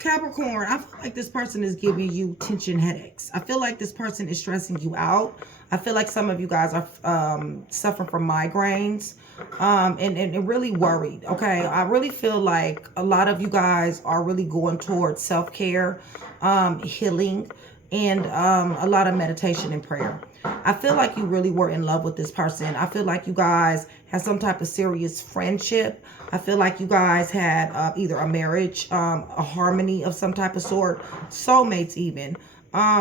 Capricorn, I feel like this person is giving you tension headaches. I feel like this person is stressing you out. I feel like some of you guys are suffering from migraines and really worried, okay? I really feel like a lot of you guys are really going towards self-care, healing, and a lot of meditation and prayer. I feel like you really were in love with this person. I feel like you guys had some type of serious friendship. I feel like you guys had either a marriage, a harmony of some type of sort, soulmates even.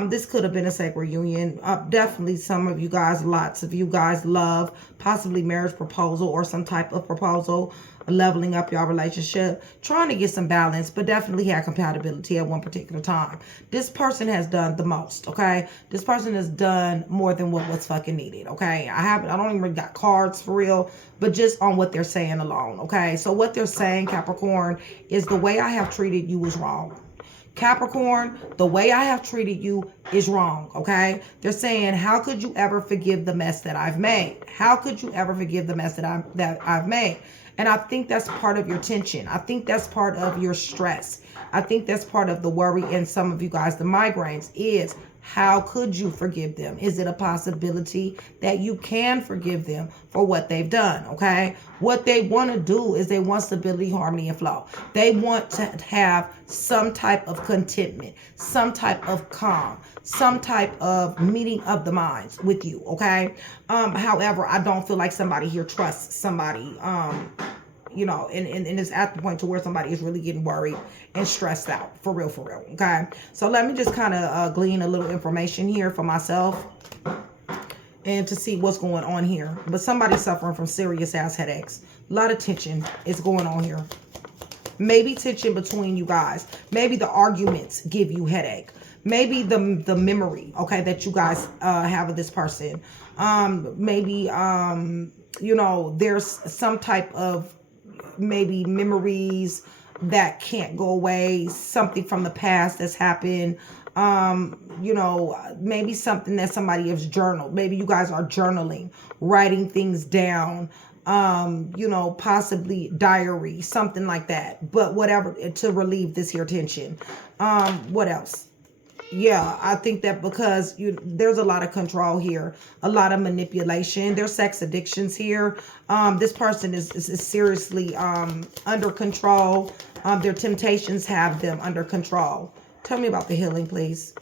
This could have been a sacred union. Definitely some of you guys, lots of you guys love, possibly marriage proposal or some type of proposal, leveling up your relationship, trying to get some balance, but definitely had compatibility at one particular time. This person has done the most, okay? This person has done more than what was fucking needed, okay? I don't even got cards for real, but just on what they're saying alone, okay? So what they're saying, Capricorn, is the way I have treated you was wrong. Capricorn, the way I have treated you is wrong, okay? They're saying, how could you ever forgive the mess that I've made? How could you ever forgive the mess that I've made? And I think that's part of your tension. I think that's part of your stress. I think that's part of the worry in some of you guys, the migraines, is how could you forgive them? Is it a possibility that you can forgive them for what they've done, okay? What they want to do is they want stability, harmony, and flow. They want to have some type of contentment, some type of calm, some type of meeting of the minds with you, okay? However, I don't feel like somebody here trusts somebody, you know, and it's at the point to where somebody is really getting worried and stressed out, for real, okay? So let me just kind of glean a little information here for myself and to see what's going on here. But somebody's suffering from serious ass headaches. A lot of tension is going on here. Maybe tension between you guys. Maybe the arguments give you headache. Maybe the memory, okay, that you guys have of this person. Maybe, you know, there's some type of maybe memories that can't go away, something from the past that's happened, you know, maybe something that somebody has journaled. Maybe you guys are journaling, writing things down, you know, possibly diary, something like that. But whatever, to relieve this here tension. What else? Yeah, I think that because there's a lot of control here, a lot of manipulation. There's sex addictions here. This person is seriously under control. Their temptations have them under control. Tell me about the healing, please.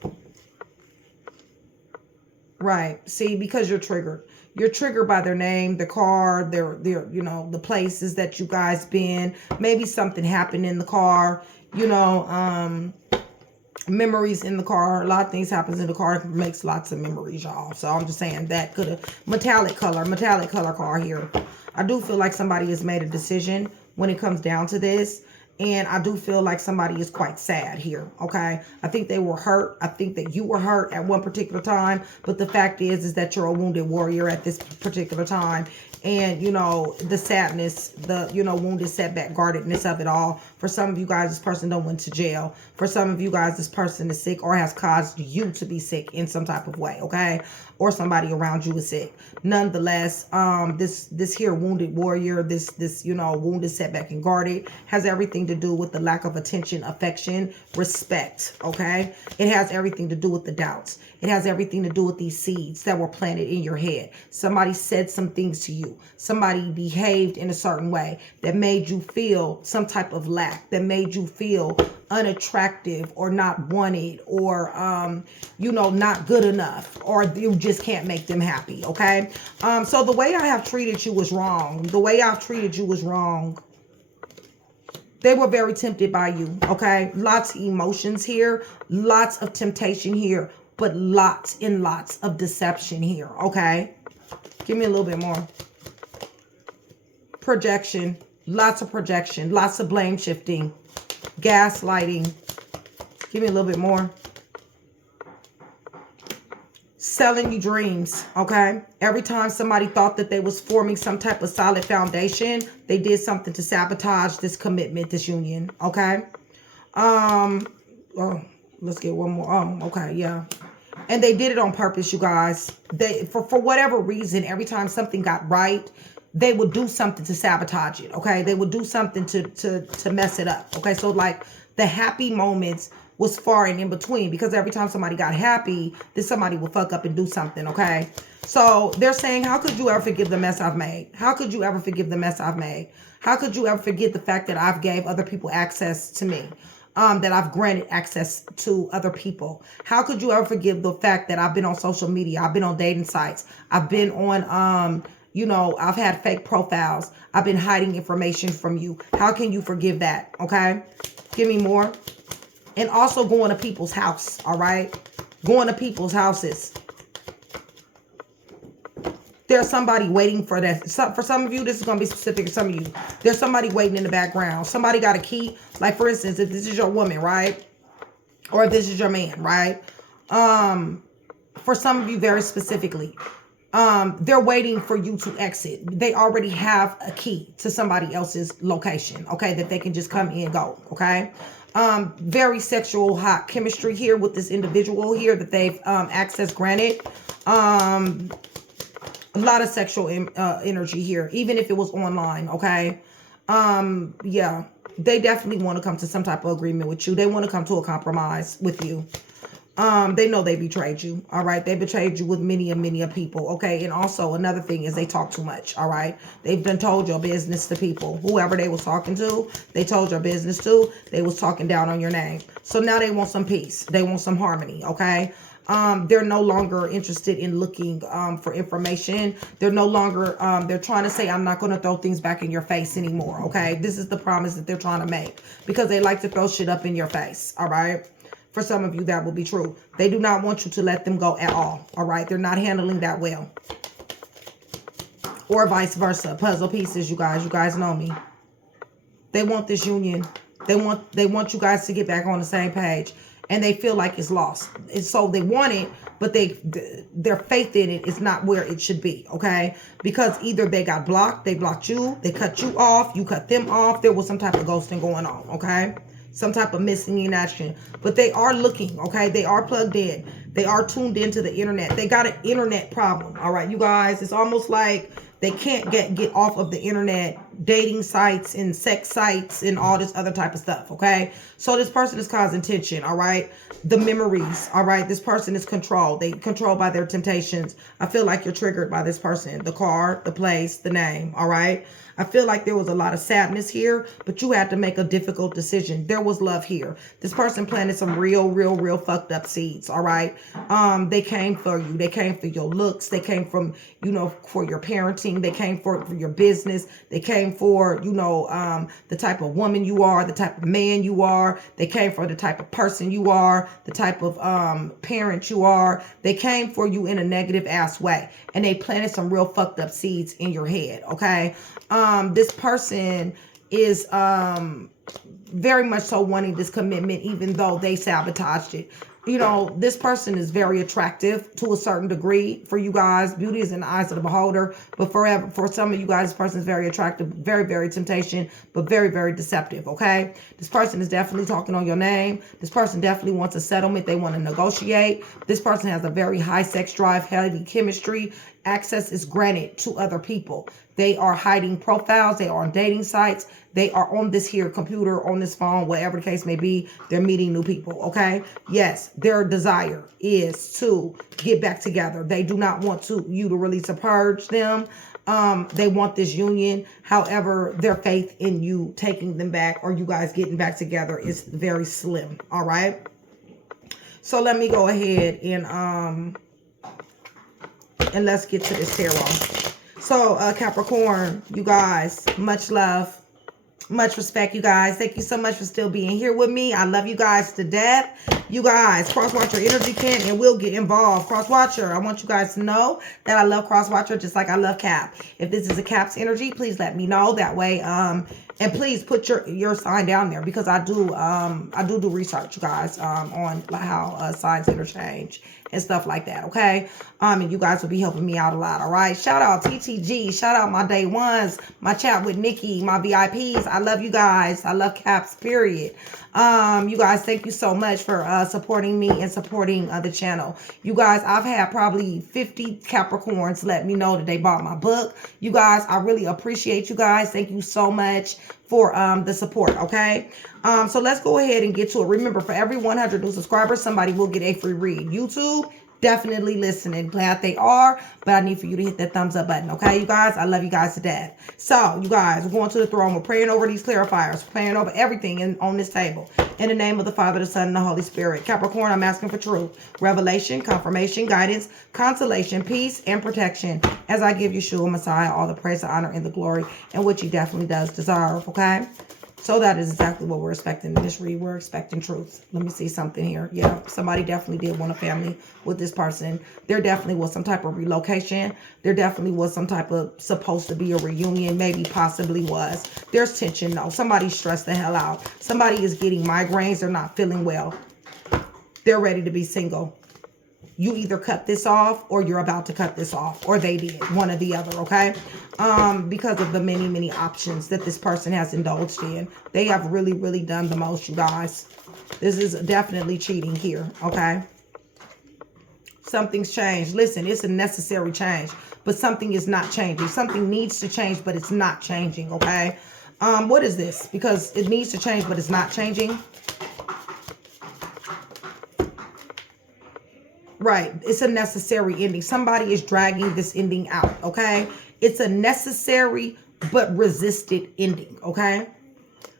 Right. See, because you're triggered. You're triggered by their name, the car, their you know, the places that you guys been. Maybe something happened in the car, you know, memories in the car. A lot of things happens in the car. It makes lots of memories, y'all. So I'm just saying that could have metallic color car here. I do feel like somebody has made a decision when it comes down to this. And I do feel like somebody is quite sad here, okay? I think they were hurt. I think that you were hurt at one particular time. But the fact is that you're a wounded warrior at this particular time. And, you know, the sadness, the, you know, wounded, setback, guardedness of it all. For some of you guys, this person don't went to jail. For some of you guys, this person is sick or has caused you to be sick in some type of way, okay? Or somebody around you is sick. Nonetheless, this here wounded warrior, this, you know, wounded, setback, and guarded has everything to do with the lack of attention, affection, respect, okay? It has everything to do with the doubts. It has everything to do with these seeds that were planted in your head. Somebody said some things to you. Somebody behaved in a certain way that made you feel some type of lack, that made you feel unattractive or not wanted or, you know, not good enough, or you just can't make them happy, okay? So the way I have treated you was wrong. The way I've treated you was wrong. They were very tempted by you, okay? Lots of emotions here, lots of temptation here, but lots and lots of deception here, okay? Give me a little bit more. Projection, lots of blame shifting, gaslighting. Give me a little bit more. Selling you dreams, okay? Every time somebody thought that they was forming some type of solid foundation, they did something to sabotage this commitment, this union, okay? Oh, let's get one more. Okay, yeah. And they did it on purpose, you guys. They for whatever reason, every time something got right, they would do something to sabotage it, okay? They would do something to mess it up, okay? So like the happy moments was far and in between, because every time somebody got happy, then somebody will fuck up and do something, okay? So they're saying, how could you ever forgive the mess I've made? How could you ever forgive the mess I've made? How could you ever forget the fact that I've gave other people access to me? That I've granted access to other people? How could you ever forgive the fact that I've been on social media? I've been on dating sites. I've been on, you know, I've had fake profiles. I've been hiding information from you. How can you forgive that? Okay. Give me more. And also going to people's house. All right. Going to people's houses. There's somebody waiting for that. For some of you, this is going to be specific to some of you. There's somebody waiting in the background. Somebody got a key. Like, for instance, if this is your woman, right? Or if this is your man, right? For some of you, very specifically, they're waiting for you to exit. They already have a key to somebody else's location, okay? That they can just come in and go, okay? Very sexual, hot chemistry here with this individual here that they've access granted. A lot of sexual energy here, even if it was online, okay? Yeah, they definitely want to come to some type of agreement with you. They want to come to a compromise with you. They know they betrayed you, all right? They betrayed you with many a people, okay? And also another thing is they talk too much, all right? They've done told your business to people. Whoever they was talking to, they told your business to. They was talking down on your name. So now they want some peace. They want some harmony, okay? They're no longer interested in looking for information. They're no longer, they're trying to say, I'm not going to throw things back in your face anymore, okay? This is the promise that they're trying to make, because they like to throw shit up in your face, all right? For some of you, that will be true. They do not want you to let them go at all, all right? They're not handling that well. Or vice versa. Puzzle pieces, you guys know me. They want this union. They want you guys to get back on the same page. And they feel like it's lost. And so they want it, but their faith in it is not where it should be, okay? Because either they got blocked, they blocked you, they cut you off, you cut them off. There was some type of ghosting going on, okay? Some type of missing in action. But they are looking, okay? They are plugged in. They are tuned into the internet. They got an internet problem, all right, you guys? It's almost like they can't get off of the internet, dating sites and sex sites and all this other type of stuff, okay? So this person is causing tension, all right? The memories, all right? This person is controlled. They controlled by their temptations. I feel like you're triggered by this person. The car, the place, the name, all right? I feel like there was a lot of sadness here, but you had to make a difficult decision. There was love here. This person planted some real fucked up seeds, all right? They came for you. They came for your looks. They came from, you know, for your parenting. They came for your business. They came for, you know, the type of woman you are, the type of man you are. They came for the type of person you are, the type of parent you are. They came for you in a negative ass way, and they planted some real fucked up seeds in your head, okay? This person is very much so wanting this commitment, even though they sabotaged it. You know, this person is very attractive to a certain degree for you guys. Beauty is in the eyes of the beholder. But for some of you guys, this person is very attractive, very temptation, but very deceptive, okay? This person is definitely talking on your name. This person definitely wants a settlement. They want to negotiate. This person has a very high sex drive, heavy chemistry. Access is granted to other people. They are hiding profiles. They are on dating sites. They are on this here computer, on this phone, whatever the case may be. They're meeting new people, okay? Yes, their desire is to get back together. They do not want you to really purge them. They want this union. However, their faith in you taking them back or you guys getting back together is very slim, all right? So let me go ahead and let's get to this tarot. So, Capricorn, you guys, much love, much respect, you guys. Thank you so much for still being here with me. I love you guys to death. You guys, Crosswatcher energy can and will get involved. Crosswatcher, I want you guys to know that I love Crosswatcher just like I love Cap. If this is a Cap's energy, please let me know. That way, and please put your sign down there, because I do research, you guys, on how signs interchange and stuff like that, okay? And you guys will be helping me out a lot, all right? Shout out TTG, shout out my day ones, my chat with Nikki, my VIPs. I love you guys. I love Caps, period. You guys, thank you so much for supporting me and supporting the channel. You guys, I've had probably 50 Capricorns let me know that they bought my book. You guys, I really appreciate you guys. Thank you so much for the support, okay? So let's go ahead and get to it. Remember, for every 100 new subscribers, somebody will get a free read. YouTube, definitely listening. Glad they are, but I need for you to hit that thumbs up button, okay, you guys? I love you guys to death. So, you guys, we're going to the throne. We're praying over these clarifiers. We're praying over everything on this table. In the name of the Father, the Son, and the Holy Spirit. Capricorn, I'm asking for truth, revelation, confirmation, guidance, consolation, peace, and protection as I give Yeshua, Messiah, all the praise, the honor, and the glory, and which he definitely does deserve, okay? So that is exactly what we're expecting in this read. We're expecting truth. Let me see something here. Yeah, somebody definitely did want a family with this person. There definitely was some type of relocation. There definitely was some type of supposed to be a reunion. Maybe possibly was. There's tension though. Somebody's stressed the hell out. Somebody is getting migraines. They're not feeling well. They're ready to be single. You either cut this off or you're about to cut this off, or they did, one or the other, okay? Because of the many, many options that this person has indulged in. They have really, really done the most, you guys. This is definitely cheating here, okay? Something's changed. Listen, it's a necessary change, but something is not changing. Something needs to change, but it's not changing, okay? What is this? Because it needs to change, but it's not changing. Right. It's a necessary ending. Somebody is dragging this ending out. Okay. It's a necessary but resisted ending. Okay.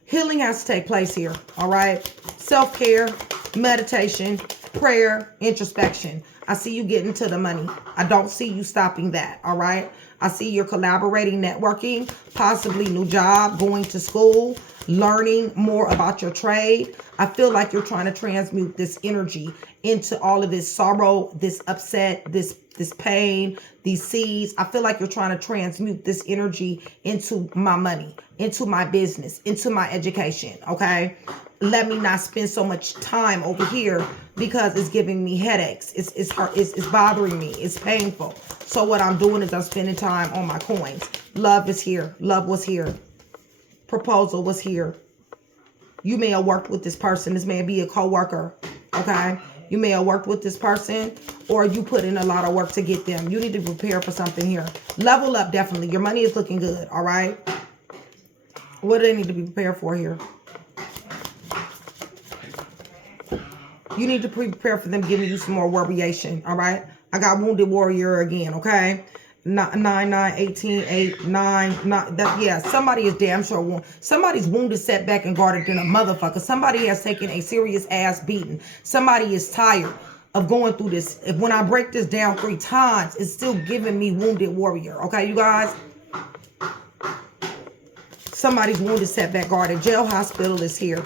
Healing has to take place here. All right. Self-care, meditation, prayer, introspection. I see you getting to the money. I don't see you stopping that. All right. I see you're collaborating, networking, possibly new job, going to school, learning more about your trade. I feel like you're trying to transmute this energy into all of this sorrow, this upset, this pain, these seeds. I feel like you're trying to transmute this energy into my money, into my business, into my education, okay? Let me not spend so much time over here because it's giving me headaches. It's hurt, it's bothering me. It's painful. So what I'm doing is I'm spending time on my coins. Love is here. Love was here. Proposal was here. You may have worked with this person. This may be a co-worker, okay? You may have worked with this person, or you put in a lot of work to get them. You need to prepare for something here. Level up, definitely. Your money is looking good, all right? What do they need to be prepared for here? You need to prepare for them giving you some more variation, all right? I got Wounded Warrior again, okay? 9, 9, 18, 8, 9, 9. Yeah, somebody is damn sure wounded. Somebody's wounded, set back, and guarded than a motherfucker. Somebody has taken a serious ass beating. Somebody is tired of going through this. If when I break this down 3 times, it's still giving me Wounded Warrior, okay, you guys? Somebody's wounded, set back, guarded. Jail, hospital is here.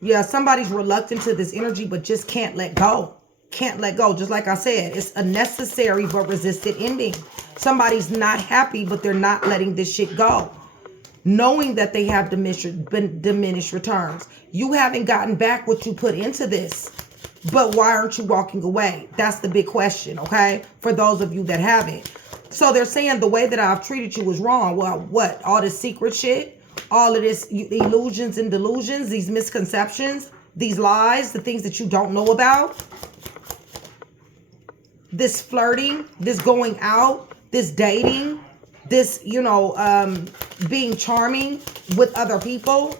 Yeah, somebody's reluctant to this energy, but just can't let go. Can't let go. Just like I said, it's a necessary but resisted ending. Somebody's not happy, but they're not letting this shit go. Knowing that they have diminished returns. You haven't gotten back what you put into this. But why aren't you walking away? That's the big question, okay? For those of you that haven't. So they're saying the way that I've treated you was wrong. Well, what? All this secret shit? All of this illusions and delusions, these misconceptions, these lies, the things that you don't know about? This flirting, this going out, this dating, this, you know, being charming with other people,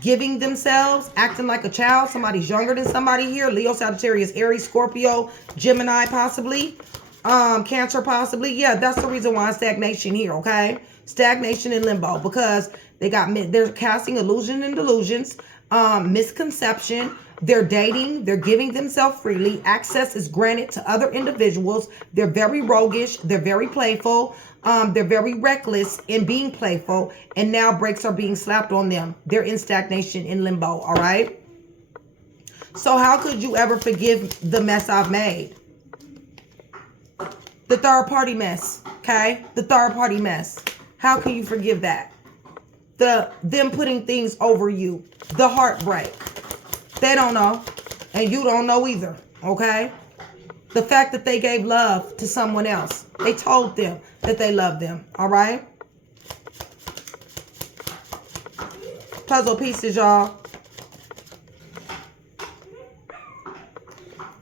giving themselves, acting like a child. Somebody's younger than somebody here. Leo, Sagittarius, Aries, Scorpio, Gemini possibly, Cancer possibly. Yeah, that's the reason why stagnation here, okay? Stagnation in limbo, because they're casting illusion and delusions, misconception. They're dating. They're giving themselves freely. Access is granted to other individuals. They're very roguish. They're very playful. They're very reckless in being playful. And now brakes are being slapped on them. They're in stagnation, in limbo. All right. So how could you ever forgive the mess I've made? The third party mess. Okay. The third party mess. How can you forgive that? Them putting things over you. The heartbreak. They don't know, and you don't know either, okay? The fact that they gave love to someone else. They told them that they loved them, all right? Puzzle pieces, y'all.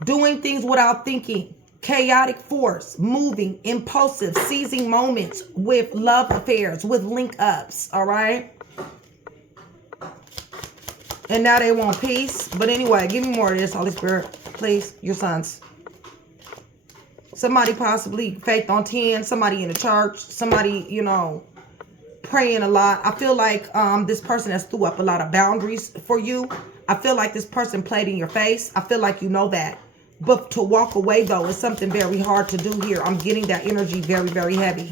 doing things without thinking, chaotic force, moving, impulsive, seizing moments with love affairs, with link ups, all right? And now they want peace. But anyway, give me more of this, Holy Spirit, please, your sons. Somebody possibly faith on 10, somebody in the church, somebody, you know, praying a lot. I feel like this person has threw up a lot of boundaries for you. I feel like this person played in your face. I feel like you know that. But to walk away, though, is something very hard to do here. I'm getting that energy very, very heavy.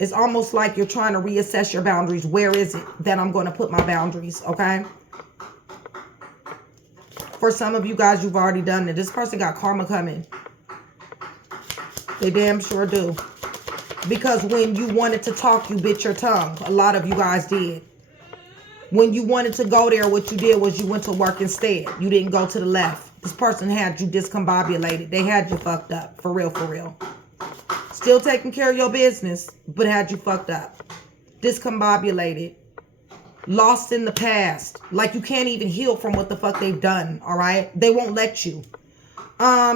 It's almost like you're trying to reassess your boundaries. Where is it that I'm going to put my boundaries, okay? For some of you guys, you've already done it. This person got karma coming. They damn sure do. Because when you wanted to talk, you bit your tongue. A lot of you guys did. When you wanted to go there, what you did was you went to work instead. You didn't go to the left. This person had you discombobulated. They had you fucked up. For real, for real. Still taking care of your business, but had you fucked up. Discombobulated. Lost in the past. Like you can't even heal from what the fuck they've done, all right? They won't let you.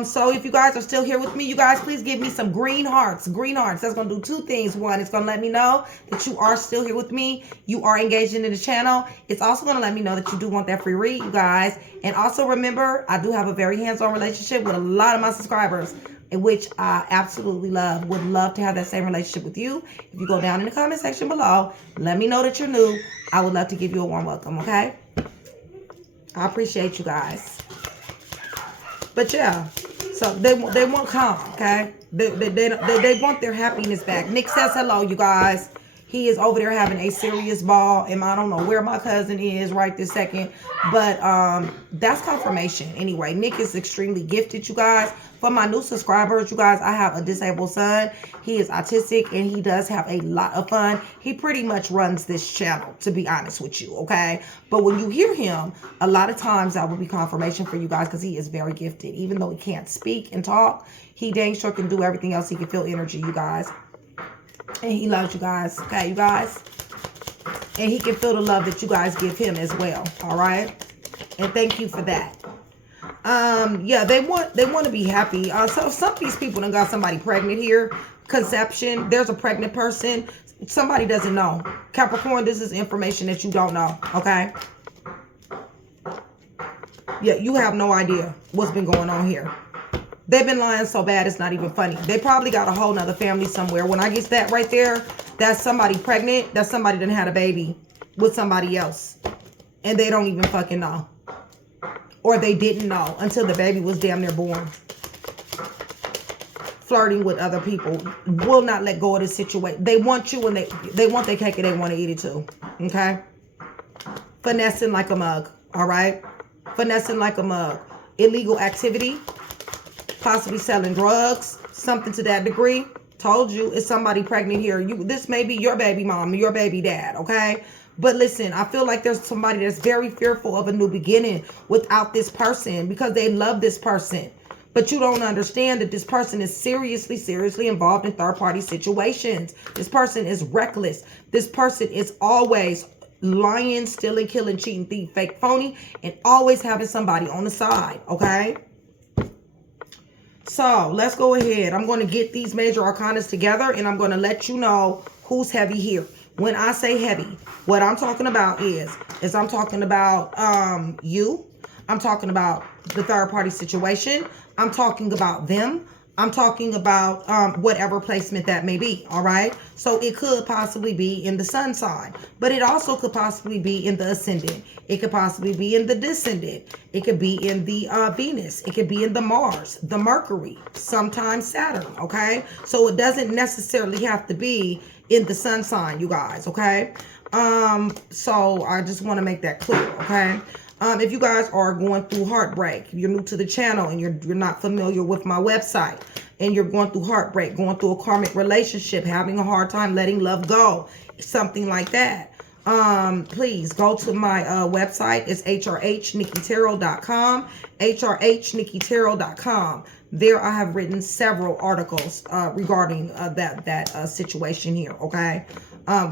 So if you guys are still here with me, you guys please give me some green hearts. Green hearts. That's going to do two things. One, it's going to let me know that you are still here with me. You are engaging in the channel. It's also going to let me know that you do want that free read, you guys. And also remember, I do have a very hands-on relationship with a lot of my subscribers, in which I absolutely love. Would love to have that same relationship with you. If you go down in the comment section below, let me know that you're new. I would love to give you a warm welcome, okay? I appreciate you guys. But yeah, so they want calm, okay? They want their happiness back. Nick says hello, you guys. He is over there having a serious ball, and I don't know where my cousin is right this second, but that's confirmation. Anyway, Nick is extremely gifted, you guys. For my new subscribers, you guys, I have a disabled son. He is autistic, and he does have a lot of fun. He pretty much runs this channel, to be honest with you, okay? But when you hear him, a lot of times that will be confirmation for you guys, because he is very gifted. Even though he can't speak and talk, he dang sure can do everything else. He can feel energy, you guys. And he loves you guys, okay, you guys? And he can feel the love that you guys give him as well, all right? And thank you for that. Yeah, they want to be happy. So some of these people done got somebody pregnant here. Conception. There's a pregnant person. Somebody doesn't know. Capricorn, this is information that you don't know, okay? Yeah, you have no idea what's been going on here. They've been lying so bad it's not even funny. They probably got a whole nother family somewhere. When I get that right there, that's somebody pregnant. That's somebody that had a baby with somebody else. And they don't even fucking know. Or they didn't know until the baby was damn near born. Flirting with other people. Will not let go of the situation. They want you and they want their cake and they want to eat it too. Okay? Finessing like a mug. Alright? Finessing like a mug. Illegal activity. Possibly selling drugs. Something to that degree. Told you, it's somebody pregnant here. This may be your baby mom, your baby dad, okay? But listen, I feel like there's somebody that's very fearful of a new beginning without this person because they love this person. But you don't understand that this person is seriously involved in third-party situations. This person is reckless. This person is always lying, stealing, killing, cheating, thief, fake, phony, and always having somebody on the side, okay? So let's go ahead. I'm going to get these major arcanas together and I'm going to let you know who's heavy here. When I say heavy, what I'm talking about is I'm talking about you. I'm talking about the third party situation. I'm talking about them. I'm talking about whatever placement that may be. All right. So it could possibly be in the sun sign, but it also could possibly be in the ascendant. It could possibly be in the descendant. It could be in the Venus. It could be in the Mars, the Mercury, sometimes Saturn. Okay. So it doesn't necessarily have to be in the sun sign, you guys. Okay. So I just want to make that clear. Okay. If you guys are going through heartbreak, if you're new to the channel and you're not familiar with my website and you're going through heartbreak, going through a karmic relationship, having a hard time letting love go, something like that, please go to my website. It's hrhnikkitarot.com, hrhnikkitarot.com. There I have written several articles regarding that situation here, okay?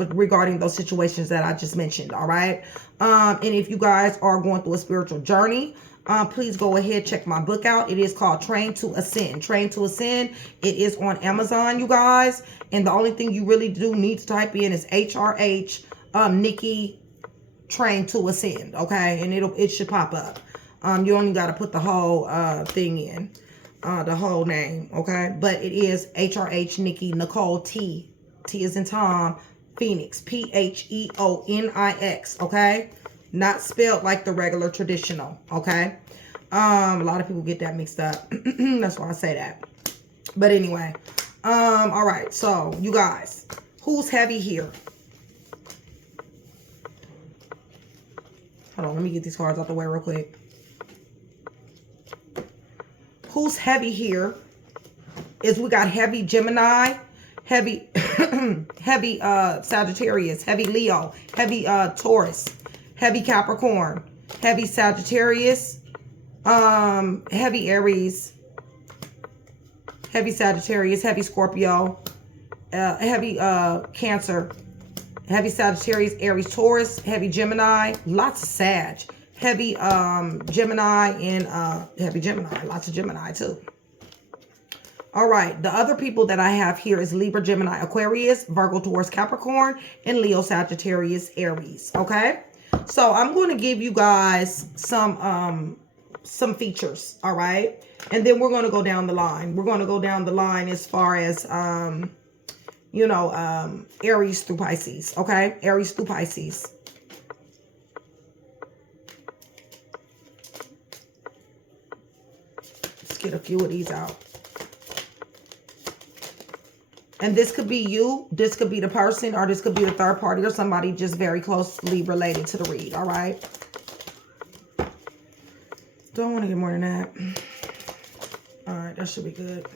Regarding those situations that I just mentioned, all right? And if you guys are going through a spiritual journey, please go ahead, check my book out. It is called Train to Ascend. Train to Ascend. It is on Amazon, you guys. And the only thing you really do need to type in is HRH Nikki Train to Ascend. Okay, and it should pop up. You only got to put the whole thing in, the whole name. Okay, but it is HRH Nikki Nicole T is in Tom Pheonix Pheonix. Okay. Not spelled like the regular traditional, okay? A lot of people get that mixed up. That's why I say that. But anyway, all right. So, you guys, who's heavy here? Hold on, let me get these cards out the way real quick. Who's heavy here is we got heavy Gemini, heavy, heavy Sagittarius, heavy Leo, heavy Taurus, heavy Capricorn, heavy Sagittarius, heavy Aries, heavy Sagittarius, heavy Scorpio, heavy Cancer, heavy Sagittarius, Aries, Taurus, heavy Gemini, lots of Sag, heavy Gemini, and heavy Gemini, lots of Gemini too. All right, the other people that I have here is Libra, Gemini, Aquarius, Virgo, Taurus, Capricorn, and Leo, Sagittarius, Aries, okay? So I'm going to give you guys some features, all right? And then we're going to go down the line. We're going to go down the line as far as, you know, Aries through Pisces, okay? Aries through Pisces. Let's get a few of these out. And this could be you, this could be the person, or this could be the third party or somebody just very closely related to the read, all right? Don't want to get more than that. All right, that should be good.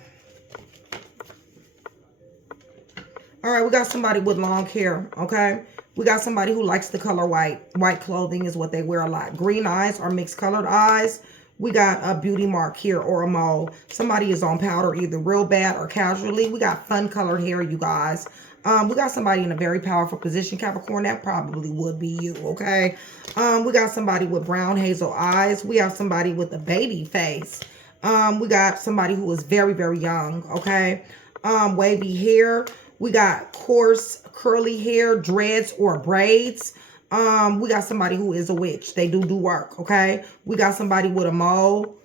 All right, we got somebody with long hair, okay? We got somebody who likes the color white. White clothing is what they wear a lot. Green eyes or mixed colored eyes. We got a beauty mark here or a mole. Somebody is on powder, either real bad or casually. We got fun colored hair, you guys. We got somebody in a very powerful position, Capricorn. That probably would be you, okay? We got somebody with brown hazel eyes. We have somebody with a baby face. We got somebody who is very, very young, okay? Wavy hair. We got coarse, curly hair, dreads, or braids. We got somebody who is a witch. They do work, okay? We got somebody with a mole,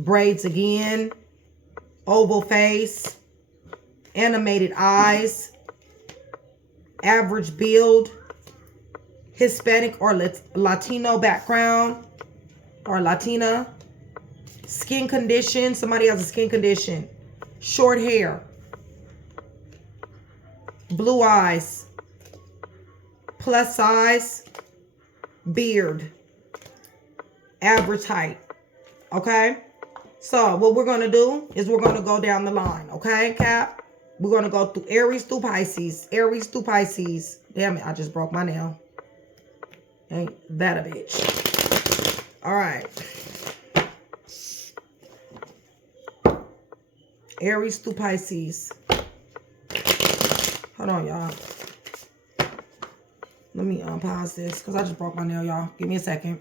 braids again, oval face, animated eyes, average build, Hispanic or Latino background, or Latina, skin condition. Somebody has a skin condition, short hair, blue eyes, plus size, beard, average height, okay? So what we're going to do is we're going to go down the line, okay, Cap? We're going to go through Aries through Pisces, Aries through Pisces. Damn it, I just broke my nail. Ain't that a bitch? All right. Aries through Pisces. Hold on, y'all. Let me pause this because I just broke my nail, y'all. Give me a second.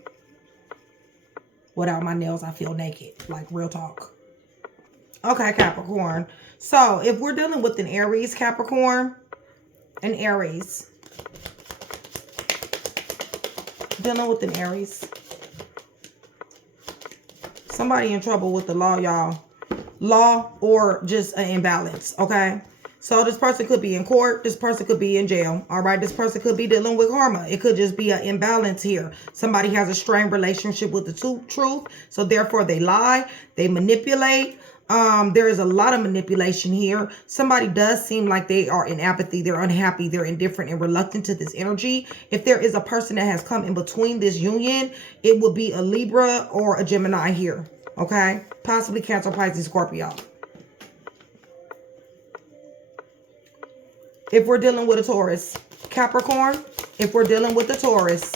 Without my nails, I feel naked. Like, real talk. Okay, Capricorn. So, if we're dealing with an Aries, Capricorn, an Aries. Dealing with an Aries. Somebody in trouble with the law, y'all. Law or just an imbalance, okay? So this person could be in court. This person could be in jail. All right. This person could be dealing with karma. It could just be an imbalance here. Somebody has a strained relationship with the truth. So therefore they lie. They manipulate. There is a lot of manipulation here. Somebody does seem like they are in apathy. They're unhappy. They're indifferent and reluctant to this energy. If there is a person that has come in between this union, it would be a Libra or a Gemini here. Okay. Possibly Cancer, Pisces, Scorpio. If we're dealing with a Taurus, Capricorn, if we're dealing with a Taurus,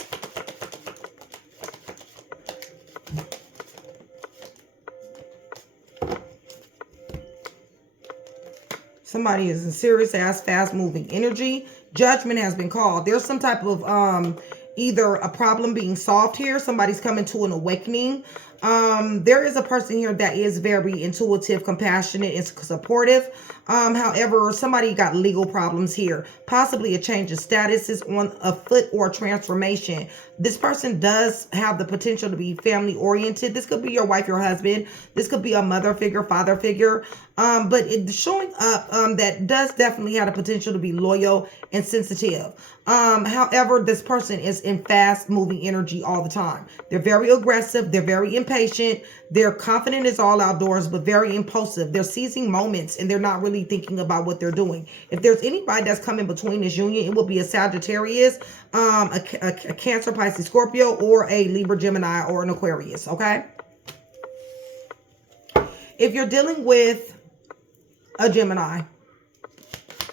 somebody is in serious ass, fast moving energy. Judgment has been called. There's some type of either a problem being solved here. Somebody's coming to an awakening. There is a person here that is very intuitive, compassionate, and supportive. However, somebody got legal problems here. Possibly a change of status is on afoot or a transformation. This person does have the potential to be family oriented. This could be your wife, your husband. This could be a mother figure, father figure. But it's showing up that does definitely have the potential to be loyal and sensitive. However, this person is in fast moving energy all the time. They're very aggressive. They're very impatient. They're confident as all outdoors, but very impulsive. They're seizing moments and they're not really thinking about what they're doing. If there's anybody that's coming between this union, it will be a Sagittarius, a Cancer, Pisces, Scorpio, or a Libra, Gemini, or an Aquarius. Okay. If you're dealing with a Gemini,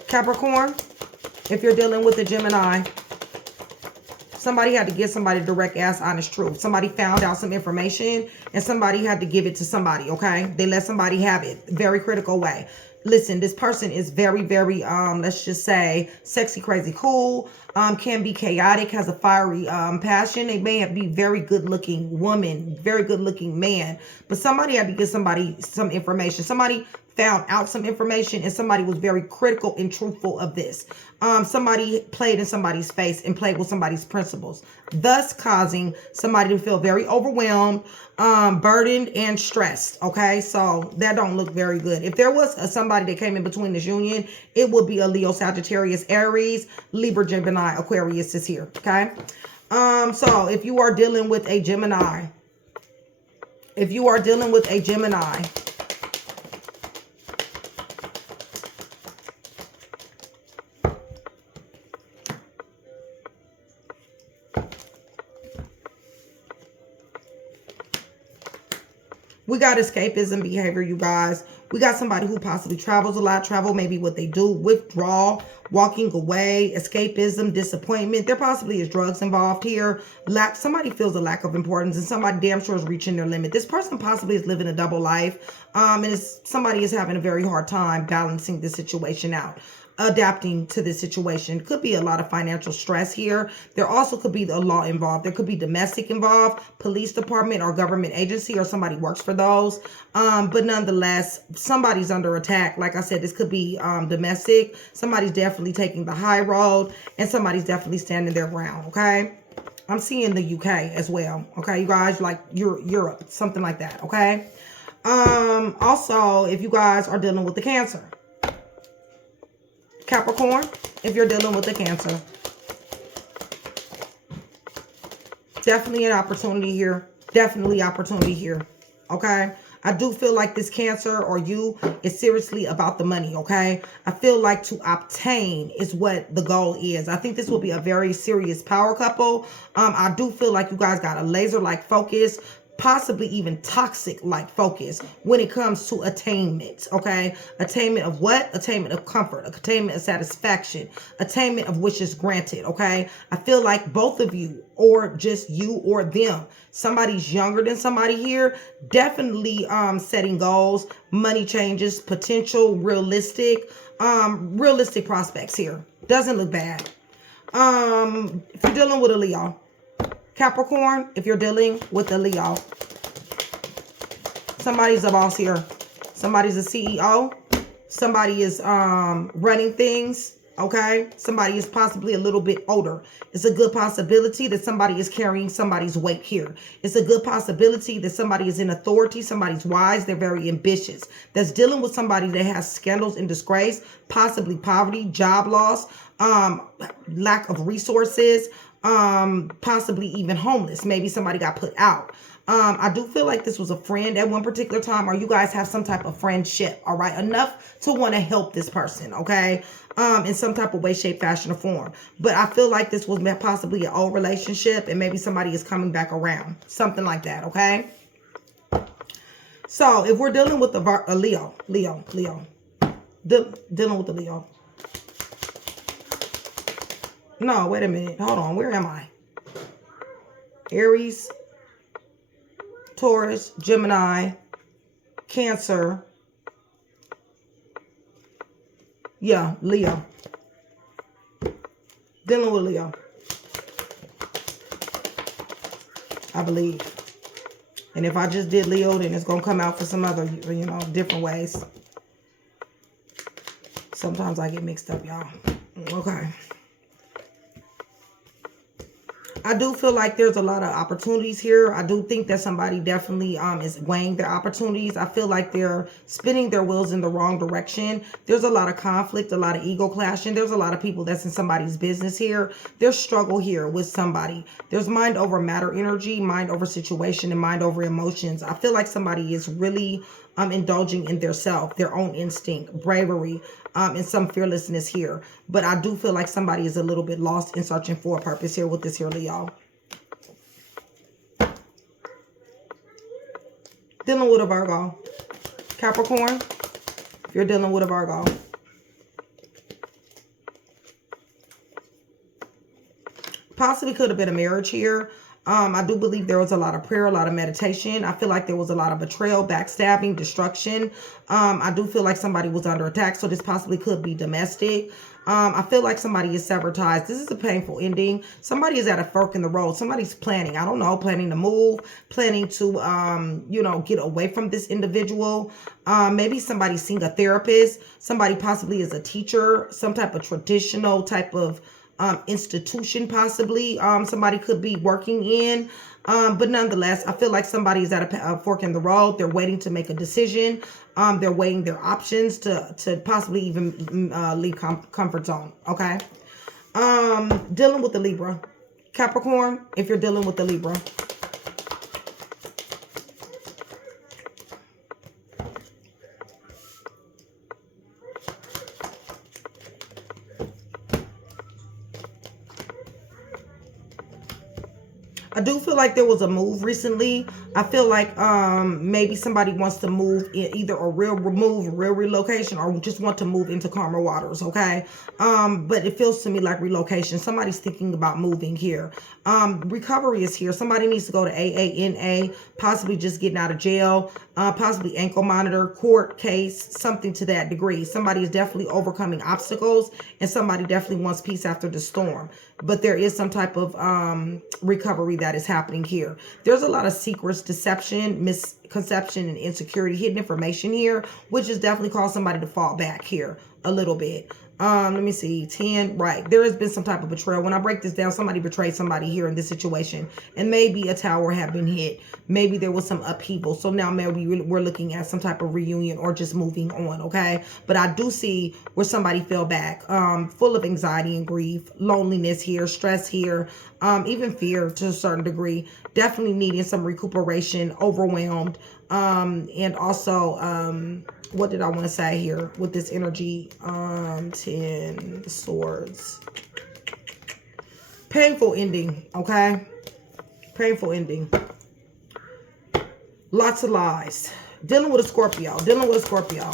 Capricorn, if you're dealing with a Gemini, somebody had to give somebody direct ass honest truth. Somebody found out some information and somebody had to give it to somebody, okay? They let somebody have it. Very critical way. Listen, this person is very, very, let's just say, sexy, crazy, cool, can be chaotic, has a fiery passion. They may be very good-looking woman, very good-looking man, but somebody had to give somebody some information. Somebody found out some information and somebody was very critical and truthful of this. Somebody played in somebody's face and played with somebody's principles, thus causing somebody to feel very overwhelmed, burdened, and stressed. Okay, so that don't look very good. If there was somebody that came in between this union, it would be a Leo, Sagittarius, Aries, Libra, Gemini, Aquarius is here. Okay, so if you are dealing with a Gemini, we got escapism behavior, you guys. We got somebody who possibly travels a lot. Travel may be what they do. Withdrawal, walking away, escapism, disappointment. There possibly is drugs involved here. Somebody feels a lack of importance and somebody damn sure is reaching their limit. This person possibly is living a double life. And somebody is having a very hard time balancing this situation out. Adapting to this situation. Could be a lot of financial stress here. There also could be the law involved. There could be domestic involved, police department or government agency, or somebody works for those. But nonetheless, somebody's under attack. Like I said, this could be domestic. Somebody's definitely taking the high road and somebody's definitely standing their ground. Okay. I'm seeing the UK as well. Okay. You guys, like Europe, something like that. Okay. Also, if you guys are dealing with the Cancer, Capricorn, if you're dealing with the Cancer, definitely an opportunity here. Definitely opportunity here. Okay. I do feel like this Cancer or you is seriously about the money. Okay. I feel like to obtain is what the goal is. I think this will be a very serious power couple. I do feel like you guys got a laser-like focus, possibly even toxic-like focus when it comes to attainment, okay? Attainment of what? Attainment of comfort, attainment of satisfaction, attainment of wishes granted, okay? I feel like both of you, or just you or them, somebody's younger than somebody here, definitely setting goals, money changes, potential, realistic prospects here. Doesn't look bad. If you're dealing with a Leo, Capricorn, if you're dealing with a Leo, somebody's a boss here. Somebody's a CEO. Somebody is running things, okay? Somebody is possibly a little bit older. It's a good possibility that somebody is carrying somebody's weight here. It's a good possibility that somebody is in authority. Somebody's wise. They're very ambitious. That's dealing with somebody that has scandals and disgrace, possibly poverty, job loss, lack of resources, possibly even homeless. Maybe somebody got put out. I do feel like this was a friend at one particular time, or you guys have some type of friendship, all right? Enough to want to help this person, okay? In some type of way, shape, fashion, or form. But I feel like this was possibly an old relationship and maybe somebody is coming back around. Something like that, okay? So if we're dealing with a Leo, dealing with the Leo. No, wait a minute. Hold on. Where am I? Aries, Taurus, Gemini, Cancer. Yeah, Leo. Dealing with Leo, I believe. And if I just did Leo, then it's going to come out for some other, you know, different ways. Sometimes I get mixed up, y'all. Okay. I do feel like there's a lot of opportunities here. I do think that somebody definitely is weighing their opportunities. I feel like they're spinning their wheels in the wrong direction. There's a lot of conflict, a lot of ego clashing. There's a lot of people that's in somebody's business here. There's struggle here with somebody. There's mind over matter energy, mind over situation, and mind over emotions. I feel like somebody is really indulging in their self, their own instinct, bravery, and some fearlessness here. But I do feel like somebody is a little bit lost in searching for a purpose here with this here Leo. Dealing with a Virgo. Capricorn, if you're dealing with a Virgo. Possibly could have been a marriage here. I do believe there was a lot of prayer, a lot of meditation. I feel like there was a lot of betrayal, backstabbing, destruction. I do feel like somebody was under attack, so this possibly could be domestic. I feel like somebody is severed ties. This is a painful ending. Somebody is at a fork in the road. Somebody's planning, I don't know, planning to move, planning to, you know, get away from this individual. Maybe somebody's seeing a therapist. Somebody possibly is a teacher, some type of traditional type of institution possibly somebody could be working in, but nonetheless I feel like somebody is at a fork in the road. They're waiting to make a decision. They're weighing their options to possibly even leave comfort zone. Okay. Dealing with the Libra. Capricorn, if you're dealing with the Libra. I do feel like there was a move recently. I feel like maybe somebody wants to move in either a real move, real relocation, or just want to move into calmer waters, okay? But it feels to me like relocation. Somebody's thinking about moving here. Recovery is here. Somebody needs to go to AA, NA, possibly just getting out of jail, possibly ankle monitor, court case, something to that degree. Somebody is definitely overcoming obstacles, and somebody definitely wants peace after the storm. But there is some type of recovery that is happening here. There's a lot of secrets, deception, misconception, and insecurity, hidden information here, which has definitely caused somebody to fall back here a little bit. Let me see, 10, right. There has been some type of betrayal. When I break this down, somebody betrayed somebody here in this situation, and maybe a tower had been hit. Maybe there was some upheaval. So now maybe we're looking at some type of reunion or just moving on, okay? But I do see where somebody fell back, full of anxiety and grief, loneliness here, stress here, even fear to a certain degree, definitely needing some recuperation, overwhelmed, and also, what did I want to say here with this energy? 10 swords. Painful ending, okay? Painful ending. Lots of lies. Dealing with a Scorpio. Dealing with a Scorpio.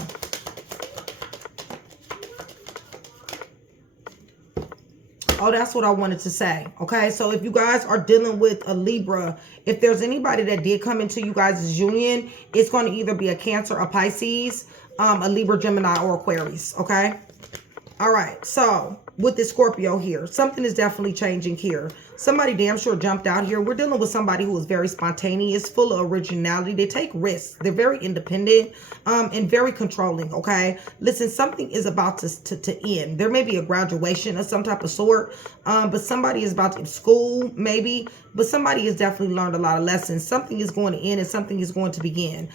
Oh, that's what I wanted to say. Okay, so if you guys are dealing with a Libra, if there's anybody that did come into you guys' union, it's going to either be a Cancer, a Pisces, a Libra, Gemini, or Aquarius. Okay. All right. So with this Scorpio here, something is definitely changing here. Somebody damn sure jumped out here. We're dealing with somebody who is very spontaneous, full of originality. They take risks. They're very independent, and very controlling, okay? Listen, something is about to end. There may be a graduation of some type of sort, but somebody is about to school, maybe, but somebody has definitely learned a lot of lessons. Something is going to end and something is going to begin.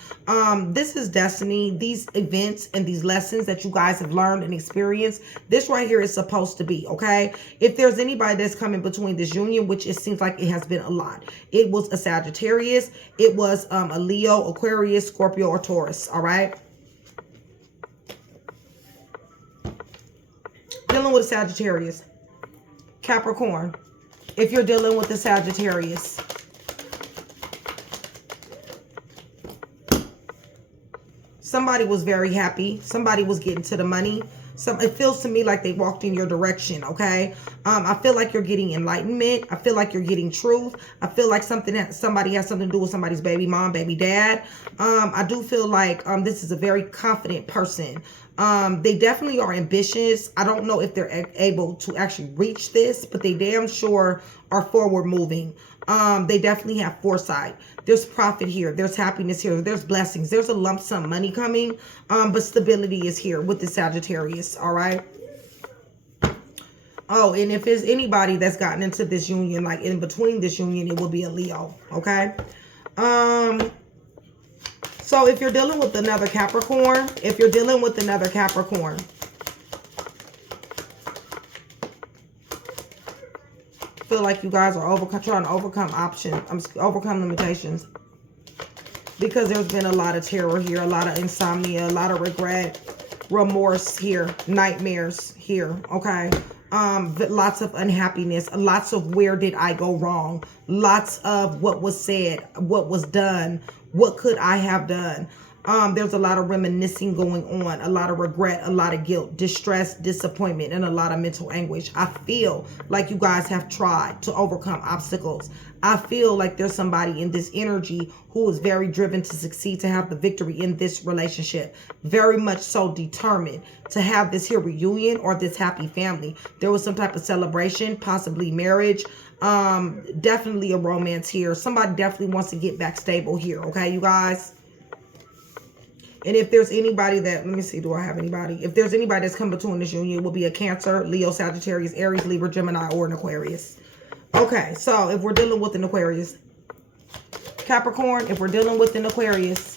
This is destiny. These events and these lessons that you guys have learned and experienced, this right here is supposed to be, okay? If there's anybody that's coming between this union, which it seems like it has been a lot. It was a Sagittarius. It was a Leo, Aquarius, Scorpio, or Taurus. All right. Dealing with a Sagittarius. Capricorn. If you're dealing with a Sagittarius. Somebody was very happy. Somebody was getting to the money. It feels to me like they walked in your direction, okay? I feel like you're getting enlightenment. I feel like you're getting truth. I feel like somebody has something to do with somebody's baby mom, baby dad. I do feel like this is a very confident person. They definitely are ambitious. I don't know if they're able to actually reach this, but they damn sure are forward moving. They definitely have foresight. There's profit here. There's happiness here. There's blessings. There's a lump sum money coming. But stability is here with the Sagittarius. All right. Oh, and if there's anybody that's gotten into this union, like in between this union, it will be a Leo. Okay. So if you're dealing with another Capricorn, feel like you guys are trying to overcome overcome limitations, because there's been a lot of terror here, a lot of insomnia, a lot of regret, remorse here, nightmares here. Okay. Lots of unhappiness, lots of where did I go wrong, lots of what was said, what was done, what could I have done. There's a lot of reminiscing going on, a lot of regret, a lot of guilt, distress, disappointment, and a lot of mental anguish. I feel like you guys have tried to overcome obstacles. I feel like there's somebody in this energy who is very driven to succeed, to have the victory in this relationship. Very much so determined to have this here reunion or this happy family. There was some type of celebration, possibly marriage. Definitely a romance here. Somebody definitely wants to get back stable here. Okay, you guys. And if there's anybody that, let me see, do I have anybody? If there's anybody that's come between this union, it will be a Cancer, Leo, Sagittarius, Aries, Libra, Gemini, or an Aquarius. Okay, so if we're dealing with an Aquarius, Capricorn, if we're dealing with an Aquarius,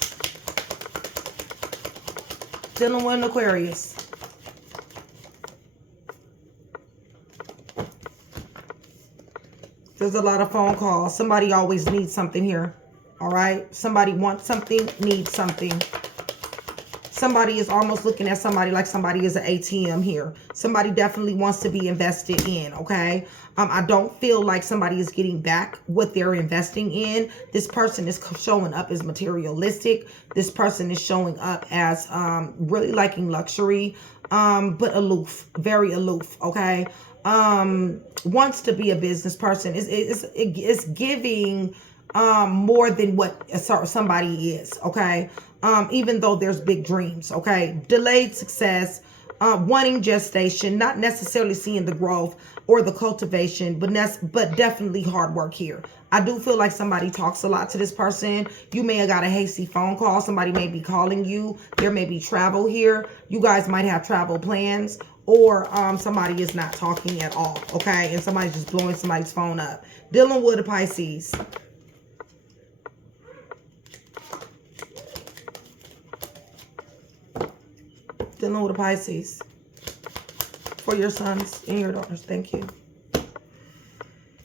there's a lot of phone calls. Somebody always needs something here. All right, somebody wants something, needs something. Somebody is almost looking at somebody like somebody is an ATM here. Somebody definitely wants to be invested in, okay? I don't feel like somebody is getting back what they're investing in. This person is showing up as materialistic. This person is showing up as really liking luxury, but aloof, very aloof, okay? Wants to be a business person. It's giving more than what somebody is, okay? Even though there's big dreams, okay? Delayed success, wanting gestation, not necessarily seeing the growth or the cultivation, but definitely hard work here. I do feel like somebody talks a lot to this person. You may have got a hasty phone call. Somebody may be calling you. There may be travel here. You guys might have travel plans, or somebody is not talking at all, okay? And somebody's just blowing somebody's phone up. Dealing with a Pisces. Dealing with a Pisces for your sons and your daughters. Thank you.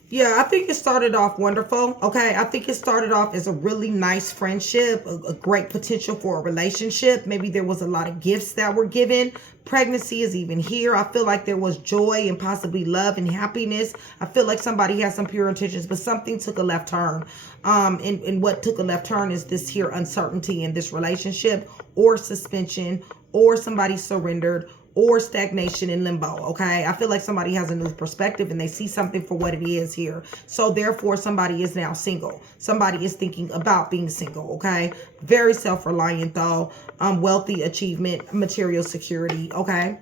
Yeah, I think it started off wonderful. Okay, I think it started off as a really nice friendship, a great potential for a relationship. Maybe there was a lot of gifts that were given. Pregnancy is even here. I feel like there was joy and possibly love and happiness. I feel like somebody had some pure intentions, but something took a left turn. And what took a left turn is this here uncertainty in this relationship, or suspension, or somebody surrendered, or stagnation in limbo, okay? I feel like somebody has a new perspective and they see something for what it is here. So therefore, somebody is now single. Somebody is thinking about being single, okay? Very self-reliant though. Wealthy, achievement, material security, okay?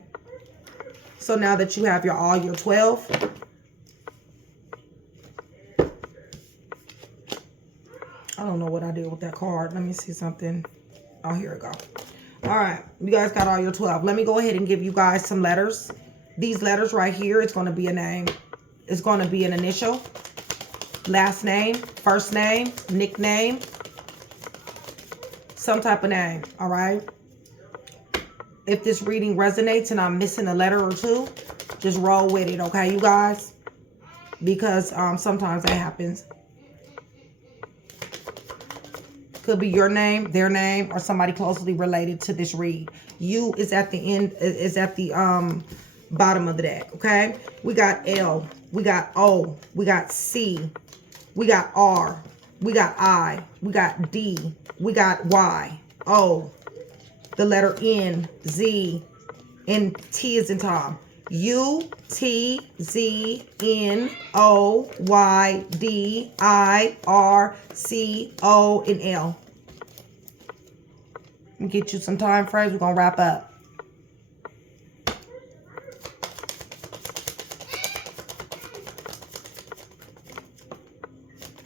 So now that you have all your 12, I don't know what I did with that card. Let me see something. Oh, here we go. All right, you guys got all your 12. Let me go ahead and give you guys some letters. These letters right here, it's going to be a name. It's going to be an initial, last name, first name, nickname, some type of name, all right? If this reading resonates and I'm missing a letter or two, just roll with it, okay, you guys? Because sometimes that happens. Could be your name, their name, or somebody closely related to this read. You is at the end, is at the bottom of the deck, okay? We got L, we got O, we got C, we got R, we got I, we got D, we got Y, O, the letter N, Z, and T is in Tom. U, T, Z, N, O, Y, D, I, R, C, O, and L. Let me get you some time frames. We're going to wrap up.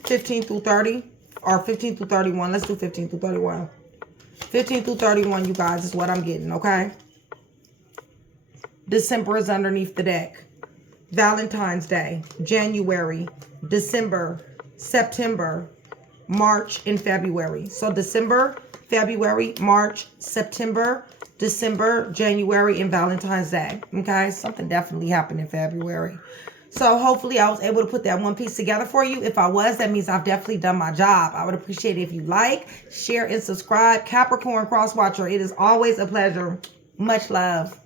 15 through 30 or 15 through 31. Let's do 15 through 31. 15 through 31, you guys, is what I'm getting, okay? December is underneath the deck. Valentine's Day, January, December, September, March, and February. So December, February, March, September, December, January, and Valentine's Day. Okay, something definitely happened in February. So hopefully I was able to put that one piece together for you. If I was, that means I've definitely done my job. I would appreciate it if you like, share, and subscribe. Capricorn Cross Watcher, it is always a pleasure. Much love.